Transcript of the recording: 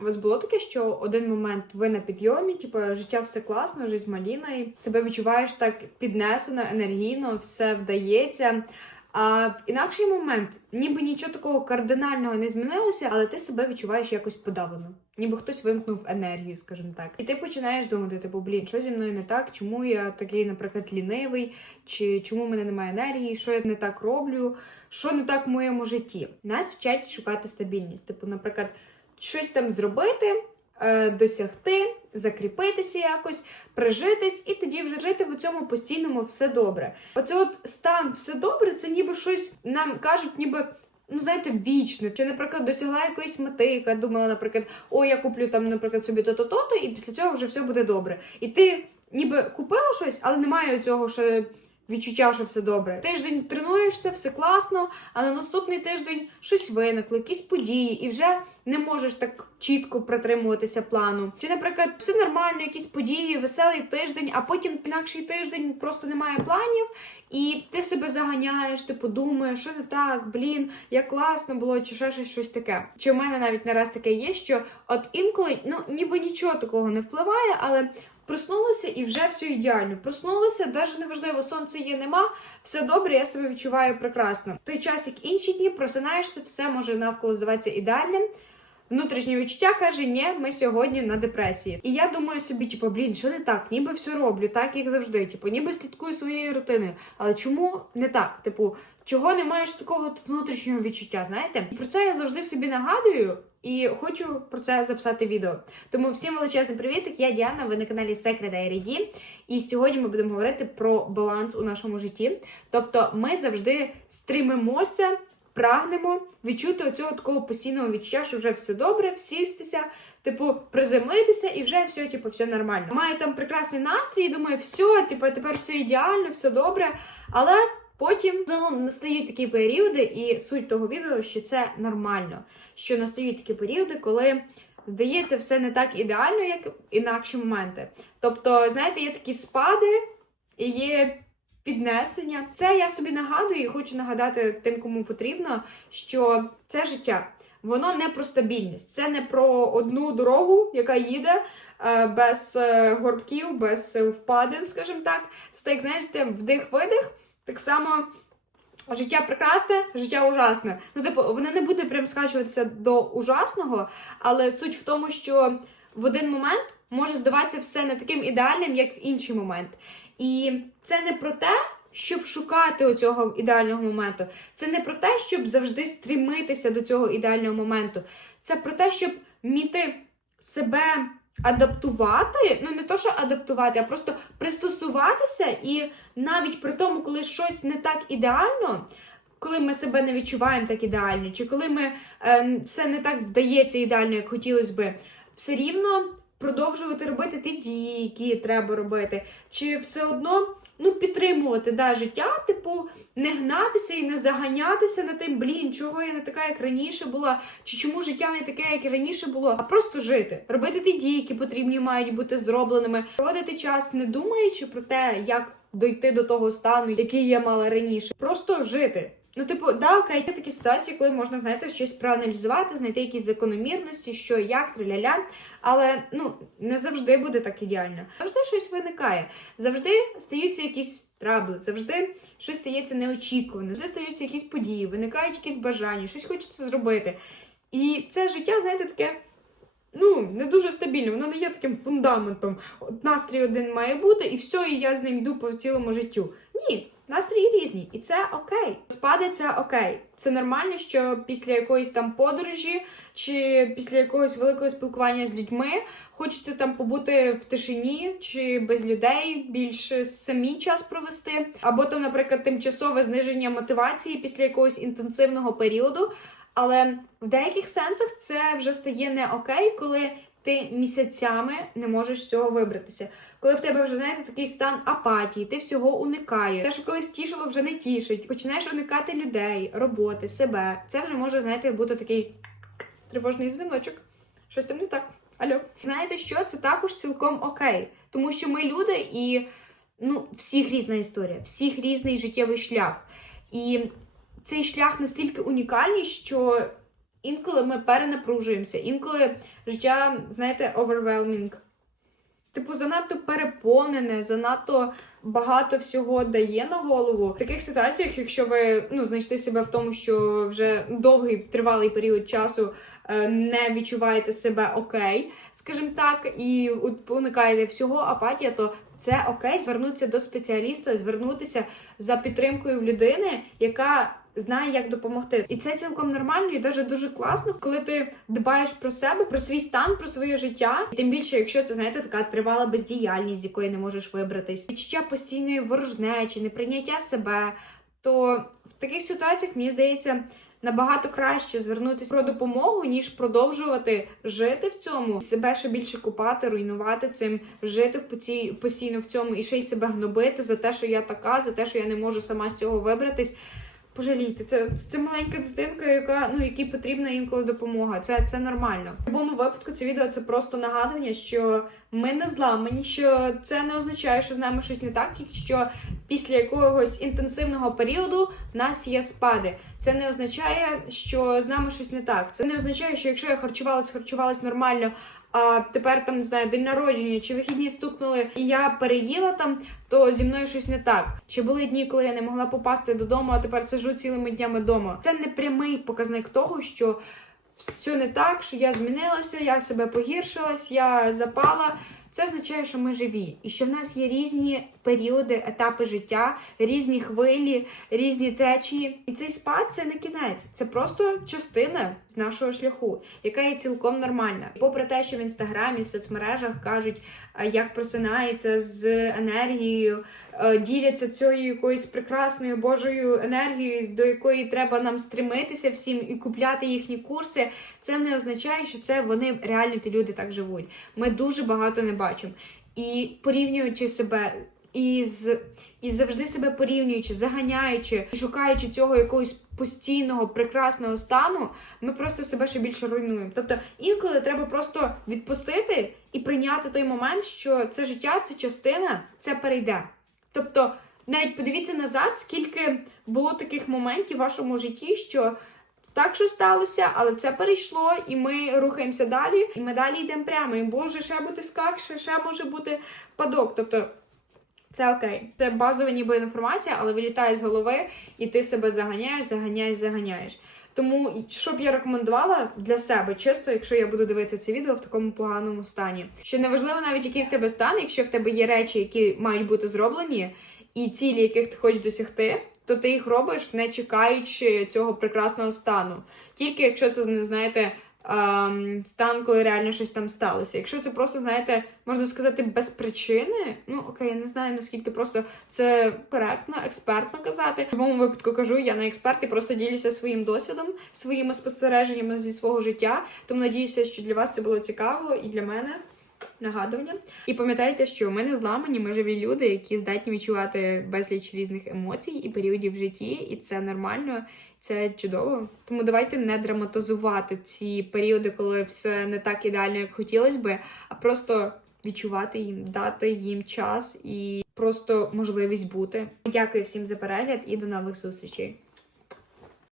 У вас було таке, що один момент ви на підйомі, типу, життя все класно, життя маліна, себе відчуваєш так піднесено, енергійно, все вдається. А в інакший момент, ніби нічого такого кардинального не змінилося, але ти себе відчуваєш якось подавлено. Ніби хтось вимкнув енергію, скажімо так. І ти починаєш думати, типу, блін, що зі мною не так, чому я такий, наприклад, лінивий, чи чому в мене немає енергії, що я не так роблю, що не так в моєму житті. Нас вчать шукати стабільність. Типу, наприклад, щось там зробити, е, досягти, закріпитися якось, прижитись, і тоді вже жити в цьому постійному все добре. Оце от стан все добре, це ніби щось нам кажуть, ніби. Ну, знаєте, вічно. Чи, наприклад, досягла якоїсь мети, яка думала, наприклад, о, я куплю там, наприклад, собі то-то, то-то, і після цього вже все буде добре. І ти ніби купила щось, але немає цього ще відчуття, що все добре. Тиждень тренуєшся, все класно, а на наступний тиждень щось виникло, якісь події, і вже не можеш так чітко притримуватися плану. Чи, наприклад, все нормально, якісь події, веселий тиждень, а потім інакший тиждень просто немає планів, і ти себе заганяєш, ти подумаєш, що не так, блін, як класно було, чи ще щось, щось таке. Чи в мене навіть не раз таке є, що от інколи ну ніби нічого такого не впливає, але. Проснулася і вже все ідеально. Проснулася, навіть неважливо, сонце є, нема, все добре, я себе відчуваю прекрасно. В той час, як інші дні, просинаєшся, все може навколо здаватися ідеальним. Внутрішнє відчуття каже, ні, ми сьогодні на депресії. І я думаю собі, типу, блін, що не так? Ніби все роблю, так як завжди. Типу, ніби слідкую своєю рутиною. Але чому не так? Типу, чого не маєш такого внутрішнього відчуття? Знаєте? І про це я завжди собі нагадую і хочу про це записати відео. Тому всім величезний привітик, я Діана, ви на каналі Secret Diary І сьогодні ми будемо говорити про баланс у нашому житті. Тобто, ми завжди стримимося. Прагнемо відчути оцього такого постійного відчуття, що вже все добре, всістися, типу, приземлитися і вже все, типу, все нормально. Маю там прекрасний настрій, думаю, все, типу, тепер все ідеально, все добре. Але потім загалом настають такі періоди, і суть того відео, що це нормально. Що настають такі періоди, коли здається все не так ідеально, як інакші моменти. Тобто, знаєте, є такі спади і є піднесення. Це я собі нагадую і хочу нагадати тим, кому потрібно, що це життя. Воно не про стабільність, це не про одну дорогу, яка їде е, без е, горбків, без е, впадин, скажімо так. Це так, знаєте, вдих-видих. Так само життя прекрасне, життя ужасне. Ну, типу, воно не буде прям скачуватися до ужасного, але суть в тому, що в один момент може здаватися все не таким ідеальним, як в інший момент. І це не про те, щоб шукати оцього ідеального моменту. Це не про те, щоб завжди стрімитися до цього ідеального моменту. Це про те, щоб вміти себе адаптувати. Ну, не то, що адаптувати, а просто пристосуватися. І навіть при тому, коли щось не так ідеально. Коли ми себе не відчуваємо так ідеально, чи коли ми е, все не так вдається ідеально, як хотілося би, все рівно продовжувати робити ті дії, які треба робити, чи все одно ну, підтримувати да, життя, типу, не гнатися і не заганятися на тим, блін, чого я не така, як раніше була, чи чому життя не таке, як і раніше було, а просто жити, робити ті дії, які потрібні мають бути зробленими, проводити час, не думаючи про те, як дойти до того стану, який я мала раніше, просто жити. Ну, типу, да, окей, є такі ситуації, коли можна, знаєте, щось проаналізувати, знайти якісь закономірності, що як, триляля. Але ну не завжди буде так ідеально. Завжди щось виникає, завжди стаються якісь трабли, завжди щось стається неочікуване, завжди стаються якісь події, виникають якісь бажання, щось хочеться зробити. І це життя, знаєте, таке. Ну, не дуже стабільне, воно не є таким фундаментом. От настрій один має бути, і все, і я з ним йду по цілому життю. Ні, настрої різні, і це окей. Спади це окей. Це нормально, що після якоїсь там подорожі чи після якогось великого спілкування з людьми хочеться там побути в тишині чи без людей, більше самі час провести, або там, наприклад, тимчасове зниження мотивації після якогось інтенсивного періоду. Але в деяких сенсах це вже стає не окей, коли ти місяцями не можеш з цього вибратися. Коли в тебе вже знаєте такий стан апатії, ти всього уникаєш. Те, що колись тішило, вже не тішить. Починаєш уникати людей, роботи, себе. Це вже може, знаєте, бути такий тривожний дзвіночок. Щось там не так. Алло. Знаєте що? Це також цілком окей. Тому що ми люди і ну, всіх різна історія, всіх різний життєвий шлях. І цей шлях настільки унікальний, що Інколи ми перенапружуємося, інколи життя, знаєте, overwhelming. Типу, занадто переповнене, занадто багато всього дає на голову. В таких ситуаціях, якщо ви ну знайшли себе в тому, що вже довгий тривалий період часу е, не відчуваєте себе окей, скажімо так, і уникаєте всього апатія, то це окей, звернутися до спеціаліста, звернутися за підтримкою в людини, яка знає, як допомогти. І це цілком нормально і даже дуже класно, коли ти дбаєш про себе, про свій стан, про своє життя. І тим більше, якщо це знаєте, така тривала бездіяльність, з якої не можеш вибратись, відчуття постійної ворожнечі, неприйняття себе, то в таких ситуаціях мені здається. Набагато краще звернутися про допомогу, ніж продовжувати жити в цьому, себе ще більше купати, руйнувати цим, жити постійно в цьому і ще й себе гнобити за те, що я така, за те, що я не можу сама з цього вибратись. Пожалійте, це, це маленька дитинка, яка ну якій потрібна інколи допомога. Це, це нормально. В будь-якому випадку це відео це просто нагадування, що ми не зламані, що це не означає, що з нами щось не так, якщо після якогось інтенсивного періоду в нас є спади. Це не означає, що з нами щось не так. Це не означає, що якщо я харчувалась, харчувалась нормально. А тепер там не знаю, день народження чи вихідні стукнули, і я переїла там, то зі мною щось не так. Чи були дні, коли я не могла попасти додому, а тепер сижу цілими днями вдома. Це не прямий показник того, що все не так, що я змінилася, я себе погіршилась, я запала. Це означає, що ми живі, і що в нас є різні періоди, етапи життя, різні хвилі, різні течії. І цей спад це не кінець, це просто частина нашого шляху, яка є цілком нормальна. І попри те, що в інстаграмі, в соцмережах кажуть, е, як просинається з енергією, е, діляться цією якоюсь прекрасною Божою енергією, до якої треба нам стремитися всім і купляти їхні курси. Це не означає, що це вони реально ті люди так живуть. Ми дуже багато не бачимо. І порівнюючи себе із і завжди себе порівнюючи, заганяючи, шукаючи цього якогось постійного прекрасного стану, ми просто себе ще більше руйнуємо. Тобто інколи треба просто відпустити і прийняти той момент, що це життя, це частина, це перейде. Тобто, навіть подивіться назад, скільки було таких моментів в вашому житті, що. Так що сталося, але це перейшло, і ми рухаємося далі, і ми далі йдемо прямо. І може ще бути скак, ще, ще може бути падок. Тобто це окей. Це базова ніби інформація, але вилітає з голови, і ти себе заганяєш, заганяєш, заганяєш. Тому що б я рекомендувала для себе, чисто, якщо я буду дивитися це відео в такому поганому стані, що неважливо навіть який в тебе стан, якщо в тебе є речі, які мають бути зроблені, і цілі, яких ти хочеш досягти, то ти їх робиш, не чекаючи цього прекрасного стану. Тільки якщо це не знаєте. ем, Стан, коли реально щось там сталося. Якщо це просто, знаєте, можна сказати, без причини, ну окей, я не знаю наскільки просто це коректно, експертно казати. В будь-якому випадку кажу, я не експерт і просто ділюся своїм досвідом, своїми спостереженнями зі свого життя. Тому надіюся, що для вас це було цікаво і для мене. Нагадування. І пам'ятайте, що ми не зламані, ми живі люди, які здатні відчувати безліч різних емоцій і періодів в житті, і це нормально, це чудово. Тому давайте не драматизувати ці періоди, коли все не так ідеально, як хотілося би, а просто відчувати їм, дати їм час і просто можливість бути. Дякую всім за перегляд і до нових зустрічей.